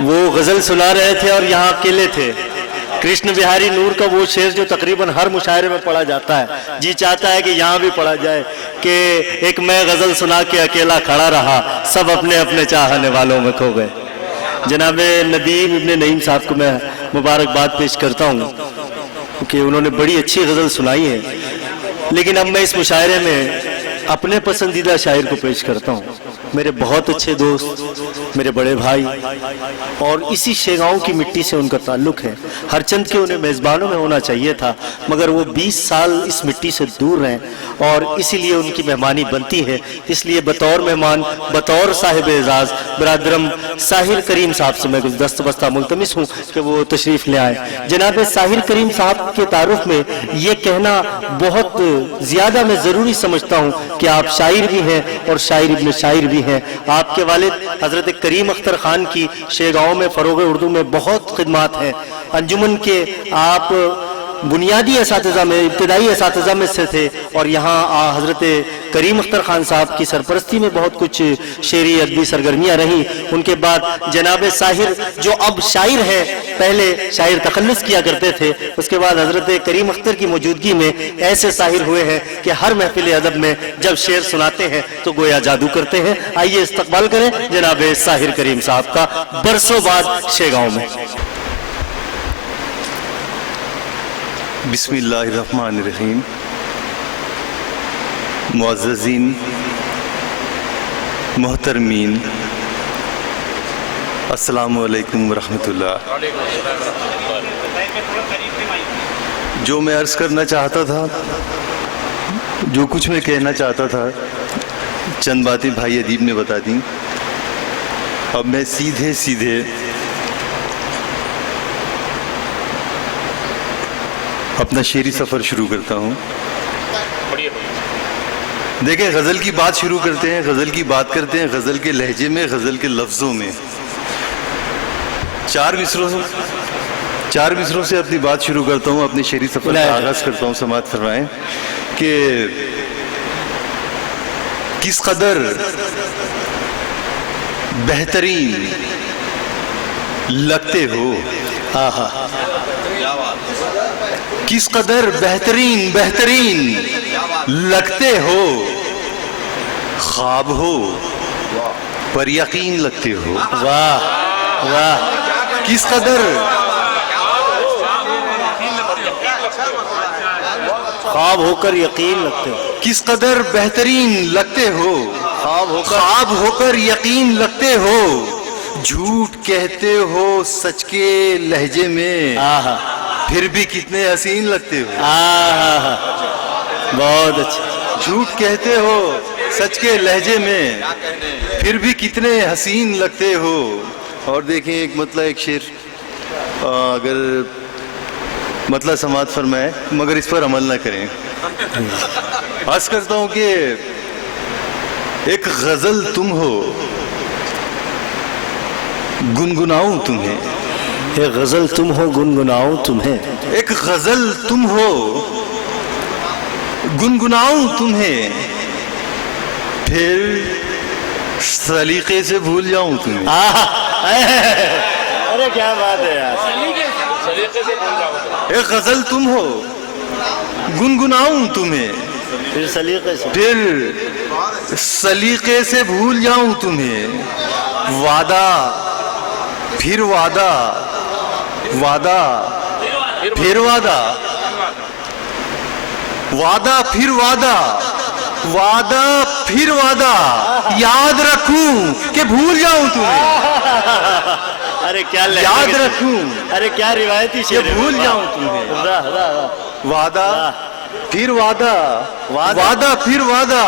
وہ غزل سنا رہے تھے اور یہاں اکیلے تھے. کرشن بہاری نور کا وہ شعر جو تقریباً ہر مشاعرے میں پڑھا جاتا ہے, جی چاہتا ہے کہ یہاں بھی پڑھا جائے کہ ایک میں غزل سنا کے اکیلا کھڑا رہا, سب اپنے اپنے چاہنے والوں میں کھو گئے. جناب ندیم ابن نعیم صاحب کو میں مبارکباد پیش کرتا ہوں کہ انہوں نے بڑی اچھی غزل سنائی ہے, لیکن اب میں اس مشاعرے میں اپنے پسندیدہ شاعر کو پیش کرتا ہوں. میرے بہت اچھے دوست, میرے بڑے بھائی, اور اسی شیگاؤں کی مٹی سے ان کا تعلق ہے. ہر چند کے انہیں میزبانوں میں ہونا چاہیے تھا, مگر وہ 20 سال اس مٹی سے دور ہیں اور اسی لیے ان کی مہمانی بنتی ہے. اس لیے بطور مہمان, بطور صاحب اعزاز برادرم ساحر کریم صاحب سے میں کچھ دست بستہ ملتمس ہوں کہ وہ تشریف لے آئیں. جناب ساحر کریم صاحب کے تعارف میں یہ کہنا بہت زیادہ میں ضروری سمجھتا ہوں کہ آپ شاعر بھی ہیں اور شاعر ابن شاعر بھی ہیں. آپ کے والد حضرت کریم اختر خان کی شیگاؤں میں فروغ اردو میں بہت خدمات ہیں. انجمن کے آپ بنیادی اساتذہ میں, ابتدائی اساتذہ میں سے تھے, اور یہاں حضرت کریم اختر خان صاحب کی سرپرستی میں بہت کچھ شعری ادبی سرگرمیاں رہیں. ان کے بعد جناب ساحر جو اب شاعر ہیں, پہلے شاعر تخلص کیا کرتے تھے, اس کے بعد حضرت کریم اختر کی موجودگی میں ایسے شاعر ہوئے ہیں کہ ہر محفل ادب میں جب شعر سناتے ہیں تو گویا جادو کرتے ہیں. آئیے استقبال کریں جناب ساحر کریم صاحب کا برسوں بعد شیگاؤں میں. بسم اللہ الرحمن الرحیم. معززین, محترمین, السلام علیکم ورحمۃ اللہ. جو میں عرض کرنا چاہتا تھا, جو کچھ میں کہنا چاہتا تھا, چند باتیں بھائی ادیب نے بتا دیں. اب میں سیدھے اپنا شعری سفر شروع کرتا ہوں. دیکھیں, غزل کی بات شروع کرتے ہیں, غزل کی بات کرتے ہیں غزل کے لہجے میں, غزل کے لفظوں میں. چار مصروں سے اپنی بات شروع کرتا ہوں, اپنے شعری سفر کا آغاز کرتا ہوں. سماعت فرمائیں کہ کس قدر بہترین لگتے ہو, کس قدر بہترین لگتے ہو, خواب ہو پر یقین لگتے ہو. واہ واہ, کس قدر خواب ہو کر یقین لگتے ہو, کس قدر بہترین لگتے ہو, خواب ہو کر یقین لگتے ہو. جھوٹ کہتے ہو سچ کے لہجے میں, پھر بھی کتنے حسین لگتے ہو. بہت اچھا. جھوٹ کہتے ہو سچ کے لہجے میں, پھر بھی کتنے حسین لگتے ہو. اور دیکھیں ایک مطلع, ایک شعر, اگر مطلع سماعت فرمائے مگر اس پر عمل نہ کریں. عرض کرتا ہوں کہ ایک غزل تم ہو, گنگناؤں تمہیں. ایک غزل تم ہو, گنگناؤں تمہیں. ایک غزل تم ہو, گنگناؤں تمہیں, پھر سلیقے سے بھول جاؤں تمہیں. ارے کیا بات ہے یار. ایک غزل تم ہو, گنگناؤں تمہیں, پھر سلیقے سے, پھر سلیقے سے بھول جاؤں تمہیں. وعدہ پھر وعدہ, وعدہ پھر وعدہ, وعدہ پھر وعدہ, وعدہ پھر وعدہ, یاد رکھوں کہ بھول جاؤں تمہیں. ارے کیا یاد رکھوں, ارے کیا روایتی کہ بھول جاؤں تمہیں. وعدہ پھر وعدہ, وعدہ پھر وعدہ,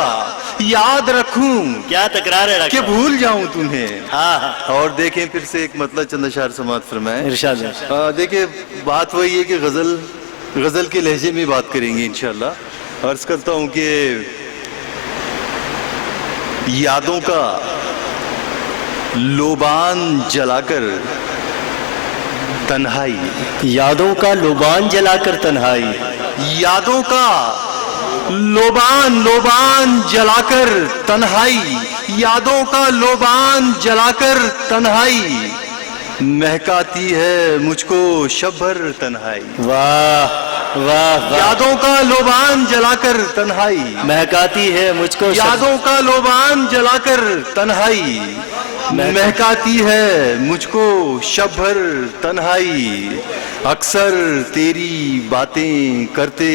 یاد رکھوں کیا تکرار ہے کہ بھول جاؤں تمہیں. ہاں. اور دیکھیں پھر سے ایک مطلب چند اشعار سماعت فرمائیں. ارشاد. دیکھیں بات وہی ہے کہ غزل کے لہجے میں بات کریں گے انشاءاللہ. عرض کرتا ہوں کہ یادوں کا لوبان جلا کر تنہائی، یادوں کا لوبان جلا کر تنہائی، یادوں کا لوبان جلا کر تنہائی، یادوں کا لوبان جلا کر تنہائی، مہکاتی ہے مجھ کو شب بھر تنہائی۔ واہ واہ واہ، یادوں کا لوبان جلا کر تنہائی، مہکاتی ہے مجھ کو یادوں کا لوبان جلا کر تنہائی، مہکاتی ہے مجھ کو شب بھر تنہائی، اکثر تیری باتیں کرتے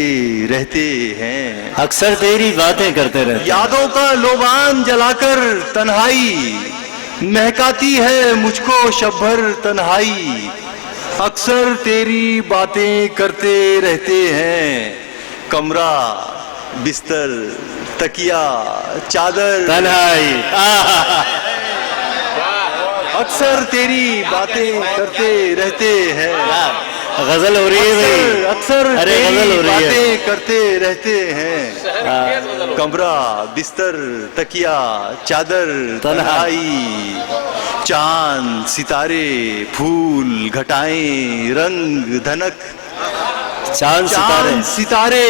رہتے ہیں، اکثر تیری باتیں کرتے رہتے، یادوں کا لوبان جلا کر تنہائی، مہکاتی ہے مجھ کو شب بھر تنہائی، اکثر تیری باتیں کرتے رہتے ہیں، کمرہ بستر تکیا چادر تنہائی، اکثر تیری باتیں کرتے رہتے ہیں، غزل ہو رہی ہے بھائی، اکثر ارے غزل تیری ہو رہی ہے، باتیں کرتے رہتے ہیں، کمرہ بستر تکیا چادر تنہائی، چاند ستارے پھول گھٹائیں رنگ دھنک، چاند ستارے، ستارے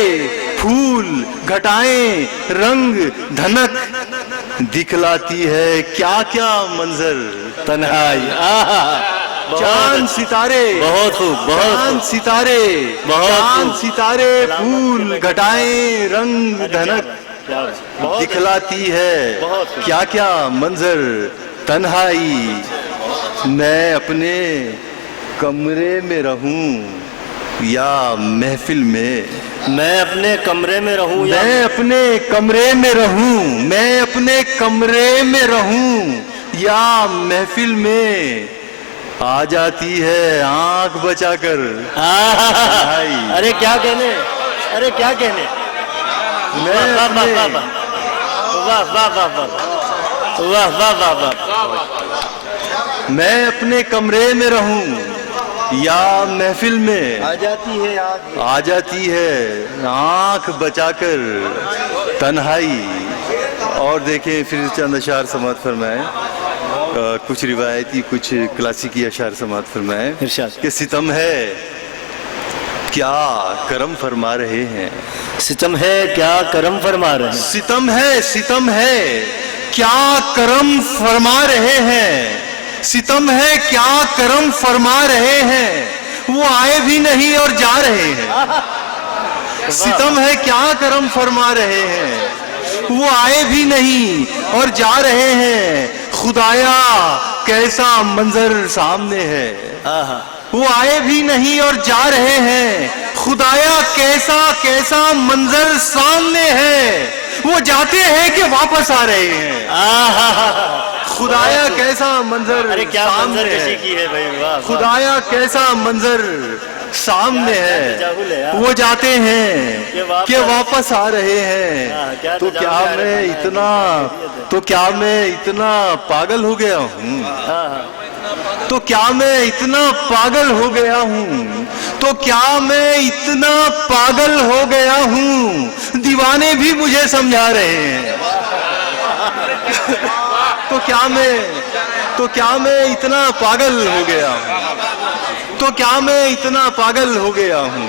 پھول گھٹائیں رنگ دھنک، دکھلاتی ہے کیا کیا منظر تنہائی، چاند ستارے بہت خوب، بہت چاند خوب، ستارے بہت چاند خوب، ستارے پھول گھٹائیں رنگ دھنک، دکھلاتی ہے بہت خوب، کیا کیا منظر تنہائی، میں اپنے کمرے میں رہوں یا محفل میں، میں اپنے کمرے میں رہوں یا میں اپنے کمرے میں رہوں، میں اپنے کمرے میں رہوں یا محفل میں، آ جاتی ہے آنکھ بچا کر تنہائی، ارے کیا کہنے، ارے کیا کہنے، میں واہ واہ اپنے واہ واہ واہ واہ واہ واہ واہ واہ واہ، میں اپنے کمرے میں رہوں یا محفل میں، آ جاتی ہے آنکھ بچا کر تنہائی۔ اور دیکھیں پھر چند اشعار سماعت فرمائیں، کچھ روایتی کچھ کلاسیکی اشعار سماعت فرمائیں ارشاد، کہ ستم ہے کیا کرم فرما رہے ہیں، ستم ہے کیا کرم فرما رہے ہیں، ستم ہے کیا کرم فرما رہے ہیں، ستم ہے کیا کرم فرما رہے ہیں، وہ آئے بھی نہیں اور جا رہے ہیں، ستم ہے کیا کرم فرما رہے ہیں، وہ آئے بھی نہیں اور جا رہے ہیں، خدایا کیسا منظر سامنے ہے، وہ آئے بھی نہیں اور جا رہے ہیں، خدایا کیسا منظر سامنے ہے، وہ جاتے ہیں کہ واپس آ رہے ہیں، خدایا کیسا منظر ارے کیا منظر سامنے کشی ہے، کی ہے بھائی، واہ خدایا کیسا منظر سامنے ہے، وہ جاتے ہیں کہ واپس آ رہے ہیں، تو کیا میں اتنا پاگل ہو گیا ہوں، تو کیا میں اتنا پاگل ہو گیا ہوں، تو کیا میں اتنا پاگل ہو گیا ہوں، دیوانے بھی مجھے سمجھا رہے ہیں، تو کیا میں اتنا پاگل ہو گیا ہوں، تو کیا میں اتنا پاگل ہو گیا ہوں،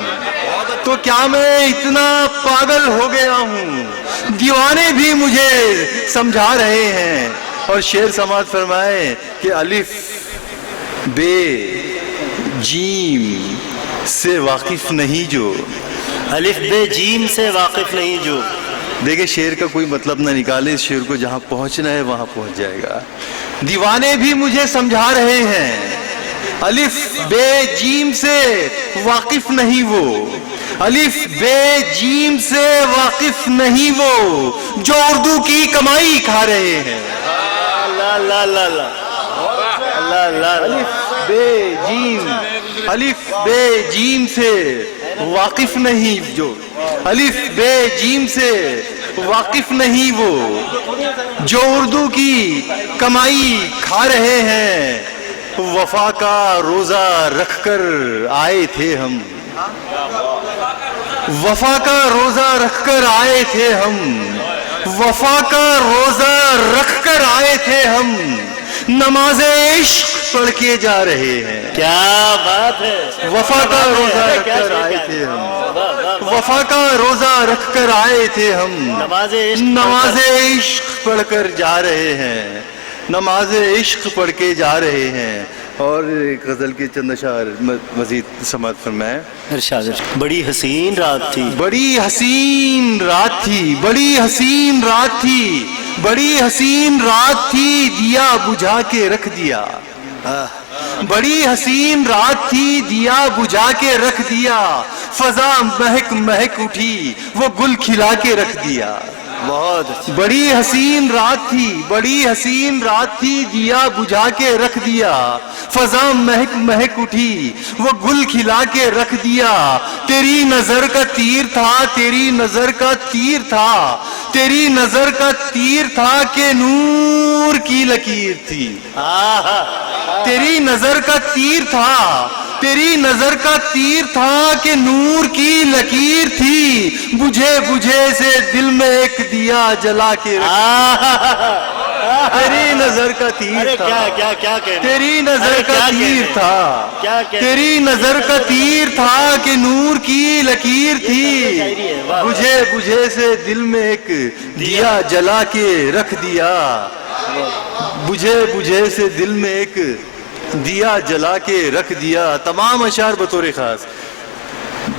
تو کیا میں اتنا پاگل ہو گیا ہوں، دیوانے بھی مجھے سمجھا رہے ہیں۔ اور شعر سماعت فرمائے کہ الف بے جیم سے واقف نہیں جو، الف بے جیم سے واقف نہیں جو، دیکھیں شعر کا کوئی مطلب نہ نکالے، اس شعر کو جہاں پہنچنا ہے وہاں پہنچ جائے گا، دیوانے بھی مجھے سمجھا رہے ہیں، الف بے جیم سے واقف نہیں وہ، الف بے جیم سے واقف نہیں وہ، جو اردو کی کمائی کھا رہے ہیں، اللہ اللہ اللہ اللہ اللہ الف بے جیم سے واقف نہیں جو، الف بے جیم سے واقف نہیں وہ، جو اردو کی کمائی کھا رہے ہیں، وفا کا روزہ رکھ کر آئے تھے ہم، وفا کا روزہ رکھ کر آئے تھے ہم، وفا کا روزہ رکھ کر آئے تھے ہم، نماز عشق پڑھ کے جا رہے ہیں۔ کیا بات ہے، وفا کا روزہ رکھ کر آئے تھے ہم، وفا کا روزہ رکھ کر آئے تھے ہم، نماز عشق پڑھ کر جا رہے ہیں، نماز عشق پڑھ کے جا رہے ہیں۔ اور ایک غزل کے چند اشعار مزید سماعت فرمائیں۔ ارشاد۔ بڑی حسین رات تھی، بڑی حسین رات تھی، بڑی حسین رات تھی، بڑی حسین رات تھی، دیا بجھا کے رکھ دیا۔ بڑی حسین رات تھی، دیا بجھا کے رکھ دیا، فضا مہک مہک اٹھی، وہ گل کھلا کے رکھ دیا۔ بہت بڑی حسین رات تھی، بڑی حسین رات تھی، دیا بجھا کے رکھ دیا، فضا مہک مہک اٹھی، وہ گل کھلا کے رکھ دیا۔ تیری نظر کا تیر تھا، تیری نظر کا تیر تھا، تیری نظر کا تیر تھا کہ نور کی لکیر تھی۔ تیری نظر کا تیر تھا، تیری نظر کا تیر تھا کہ نور کی لکیر تھی، بجھے بجھے سے دل میں ایک دیا جلا کے تیری نظر کا تیر تھا، تیری نظر کا تیر تھا، تیری نظر کا تیر تھا کہ نور کی لکیر تھی، بجھے بجھے سے دل میں ایک دیا جلا کے رکھ دیا، بجھے بجھے سے دل میں ایک دیا جلا کے رکھ دیا۔ تمام اشعار بطور خاص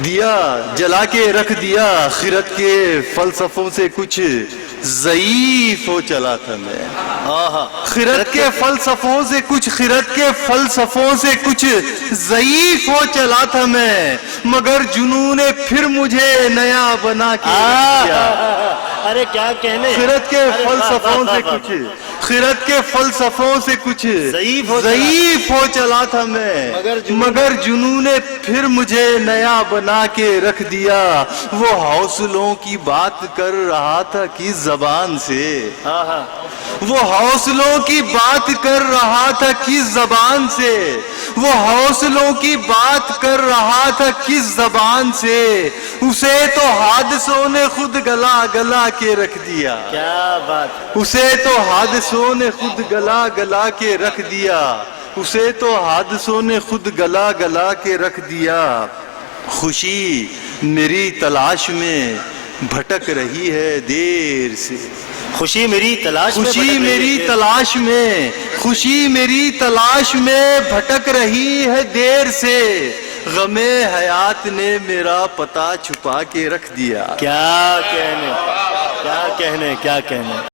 دیا جلا کے رکھ دیا، خرد کے فلسفوں سے کچھ ضعیف ہو چلا تھا میں، خرد کے فلسفوں سے کچھ، خرد کے فلسفوں سے کچھ ضعیف ہو چلا تھا میں، مگر جنون نے پھر مجھے نیا بنا کے رکھ دیا۔ ارے کیا کہنے، خرد کے فلسفوں سے کچھ، خرد کے فلسفوں سے کچھ ضعیف ہو چلا تھا میں، مگر جنون نے پھر مجھے نیا بنا کے رکھ دیا۔ وہ حوصلوں کی بات کر رہا تھا کس زبان سے، وہ حوصلوں کی بات کر رہا تھا کس زبان سے، وہ حوصلوں کی بات کر رہا تھا کس زبان سے، اسے تو حادثوں نے خود گلا گلا کے رکھ دیا۔ کیا بات، اسے تو حادثوں نے خود گلا گلا کے رکھ دیا، اسے تو حادثوں نے خود گلا گلا کے رکھ دیا۔ خوشی میری تلاش میں بھٹک رہی ہے دیر سے، خوشی میری تلاش میں، خوشی میری تلاش میں، خوشی میری تلاش میں بھٹک رہی ہے دیر سے، غم حیات نے میرا پتہ چھپا کے رکھ دیا۔ کیا کہنے، کیا کہنے، کیا کہنے۔